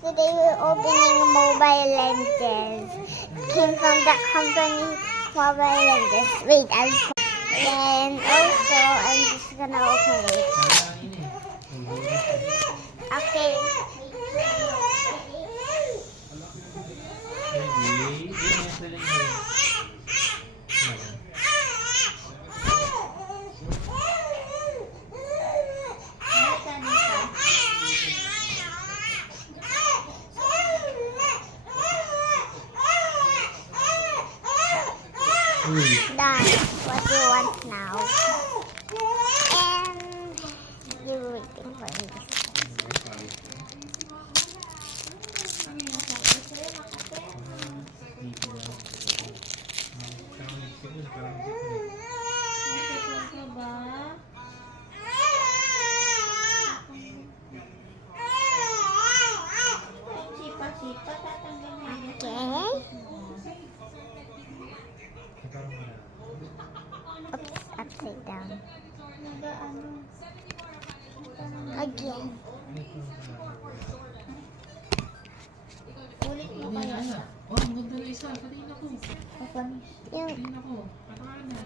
Today we're opening Mobile Legends. Came from the company Mobile Legends. Wait, and also I'm just gonna open it. Okay. Done. What do you want now? And you're waiting for me. Oops, upside down. Again. Ulit mo kaya. Oh, ang ganda na isa. Patingin ako. Yung Patingin ako. Patingin na.